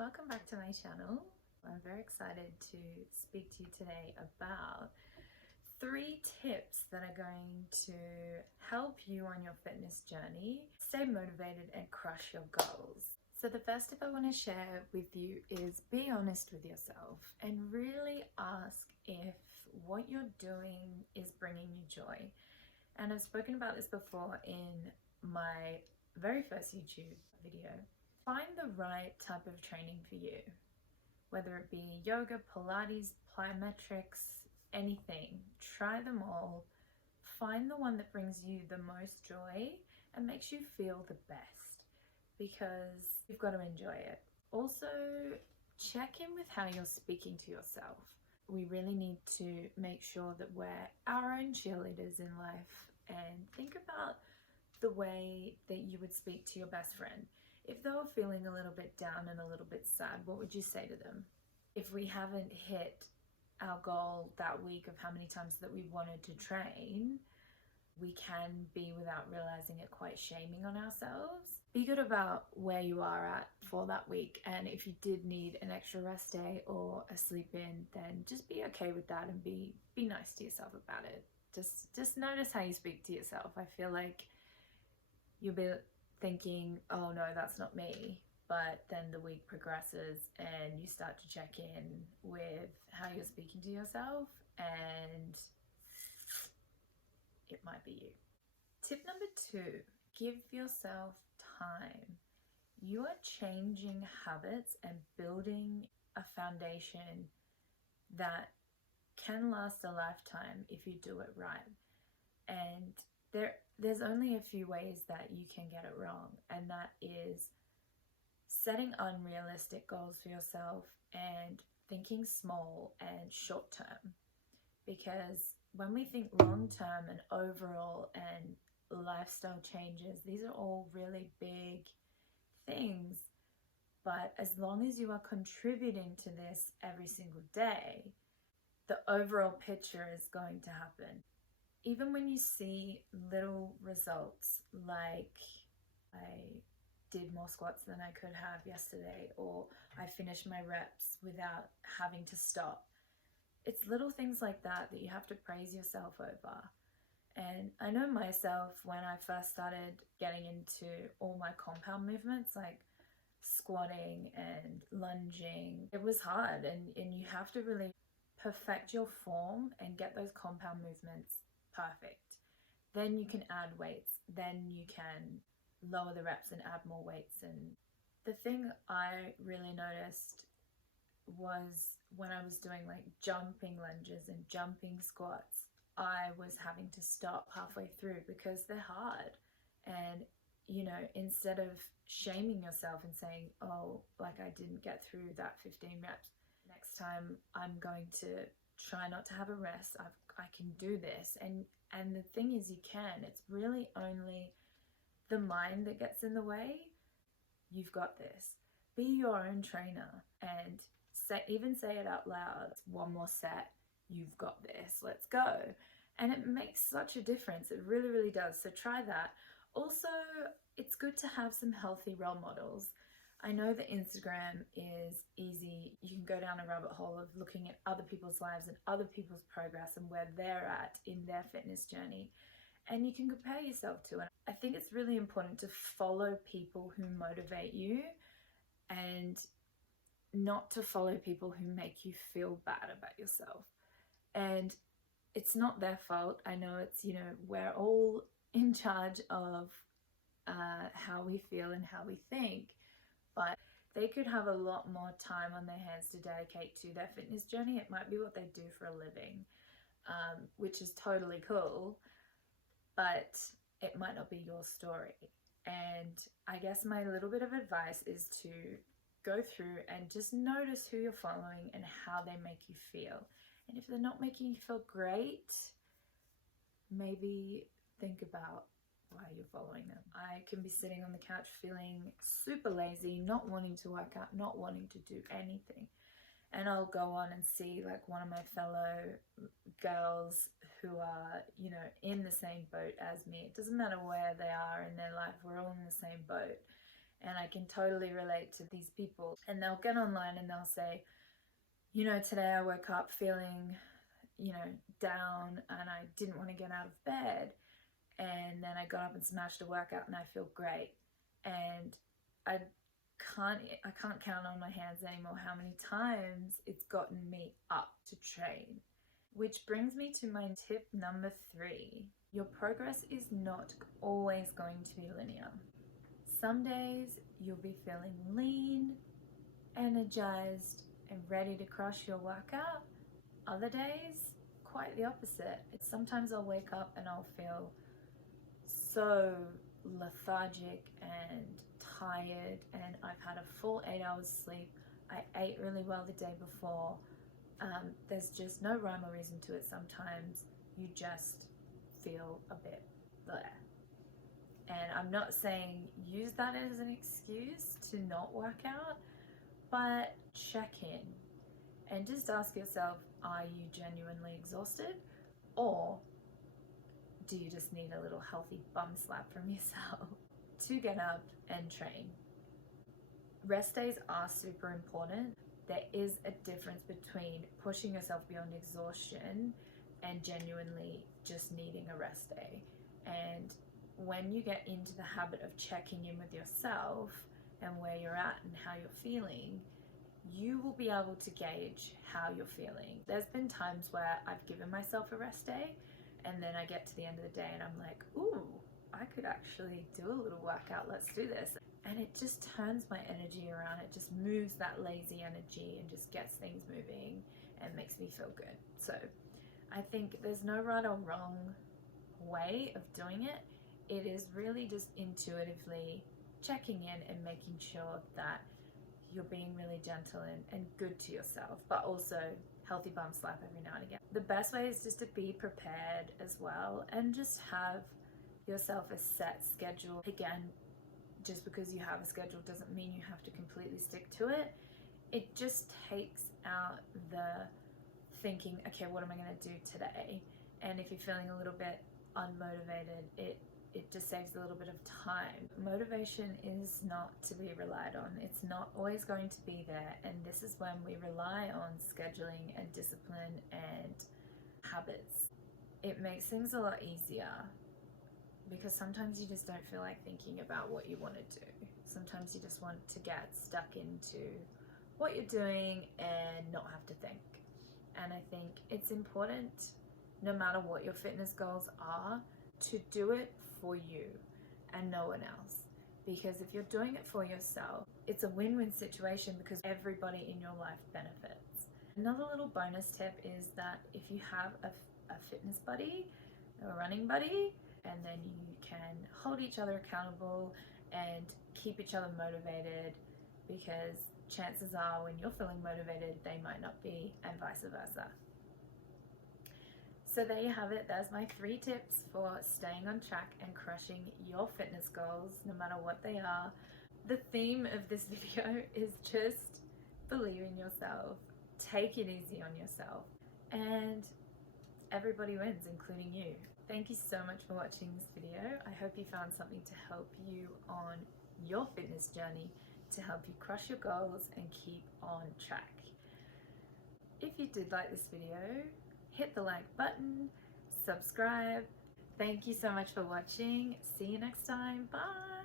welcome back to my channel. I'm very excited to speak to you today about 3 tips that are going to help you on your fitness journey, stay motivated and crush your goals. So the first tip I want to share with you is be honest with yourself and really ask if what you're doing is bringing you joy. And I've spoken about this before in my very first YouTube video. Find the right type of training for you, whether it be yoga, Pilates, plyometrics, anything. Try them all. Find the one that brings you the most joy and makes you feel the best, because you've got to enjoy it. Also, check in with how you're speaking to yourself. We really need to make sure that we're our own cheerleaders in life, and think about the way that you would speak to your best friend. If they were feeling a little bit down and a little bit sad, what would you say to them? If we haven't hit our goal that week of how many times that we wanted to train, we can be, without realizing it, quite shaming on ourselves. Be good about where you are at for that week, and if you did need an extra rest day or a sleep in, then just be okay with that and be nice to yourself about it. Just notice how you speak to yourself. I feel like you'll be thinking, oh no, that's not me, but then the week progresses and you start to check in with how you're speaking to yourself, and it might be you. Tip number 2, give yourself time. You are changing habits and building a foundation that can last a lifetime if you do it right. And there's only a few ways that you can get it wrong, and that is setting unrealistic goals for yourself and thinking small and short term. Because when we think long term and overall and lifestyle changes, these are all really big things, but as long as you are contributing to this every single day, the overall picture is going to happen. Even when you see little results, like I did more squats than I could have yesterday, or I finished my reps without having to stop. It's little things like that that you have to praise yourself over. And I know myself, when I first started getting into all my compound movements, like squatting and lunging, it was hard, and you have to really perfect your form and get those compound movements perfect. Then you can add weights, then you can lower the reps and add more weights. And the thing I really noticed was when I was doing like jumping lunges and jumping squats, I was having to stop halfway through because they're hard. And instead of shaming yourself and saying, oh, like I didn't get through that 15 reps, next time I'm going to try not to have a rest. I can do this. And the thing is, you can. It's really only the mind that gets in the way. You've got this. Be your own trainer and even say it out loud. One more set. You've got this. Let's go. And it makes such a difference. It really, really does. So try that. Also, it's good to have some healthy role models. I know that Instagram is easy. You can go down a rabbit hole of looking at other people's lives and other people's progress and where they're at in their fitness journey, and you can compare yourself to it. I think it's really important to follow people who motivate you and not to follow people who make you feel bad about yourself. And it's not their fault. I know it's, we're all in charge of how we feel and how we think, but they could have a lot more time on their hands to dedicate to their fitness journey. It might be what they do for a living, which is totally cool, but it might not be your story. And I guess my little bit of advice is to go through and just notice who you're following and how they make you feel. And if they're not making you feel great, maybe think about why you're following them. I can be sitting on the couch feeling super lazy, not wanting to work out, not wanting to do anything. And I'll go on and see like one of my fellow girls who are, in the same boat as me. It doesn't matter where they are in their life, we're all in the same boat. And I can totally relate to these people. And they'll get online and they'll say, you know, today I woke up feeling, you know, down and I didn't want to get out of bed. And then I got up and smashed a workout and I feel great. And I can't count on my hands anymore how many times it's gotten me up to train. Which brings me to my tip number 3. Your progress is not always going to be linear. Some days you'll be feeling lean, energized, and ready to crush your workout. Other days, quite the opposite. Sometimes I'll wake up and I'll feel so lethargic and tired, and I've had a full 8 hours sleep. I ate really well the day before. There's just no rhyme or reason to it. Sometimes you just feel a bit bleh. And I'm not saying use that as an excuse to not work out, but check in and just ask yourself, are you genuinely exhausted, or do you just need a little healthy bum slap from yourself to get up and train? Rest days are super important. There is a difference between pushing yourself beyond exhaustion and genuinely just needing a rest day. And when you get into the habit of checking in with yourself and where you're at and how you're feeling, you will be able to gauge how you're feeling. There's been times where I've given myself a rest day and then I get to the end of the day and I'm like, ooh, I could actually do a little workout, let's do this. And it just turns my energy around. It just moves that lazy energy and just gets things moving and makes me feel good. So I think there's no right or wrong way of doing it. It is really just intuitively checking in and making sure that you're being really gentle and good to yourself, but also healthy bum slap every now and again. The best way is just to be prepared as well and just have yourself a set schedule. Again, just because you have a schedule doesn't mean you have to completely stick to it. It just takes out the thinking, okay, what am I going to do today? And if you're feeling a little bit unmotivated, it just saves a little bit of time. Motivation is not to be relied on. It's not always going to be there. And this is when we rely on scheduling and discipline and habits. It makes things a lot easier because sometimes you just don't feel like thinking about what you want to do. Sometimes you just want to get stuck into what you're doing and not have to think. And I think it's important, no matter what your fitness goals are, to do it for you and no one else. Because if you're doing it for yourself, it's a win-win situation because everybody in your life benefits. Another little bonus tip is that if you have a fitness buddy, a running buddy, and then you can hold each other accountable and keep each other motivated, because chances are when you're feeling motivated, they might not be, and vice versa. So there you have it. There's my 3 tips for staying on track and crushing your fitness goals, no matter what they are. The theme of this video is just believe in yourself, take it easy on yourself, and everybody wins, including you. Thank you so much for watching this video. I hope you found something to help you on your fitness journey, to help you crush your goals and keep on track. If you did like this video, hit the like button, subscribe. Thank you so much for watching. See you next time. Bye.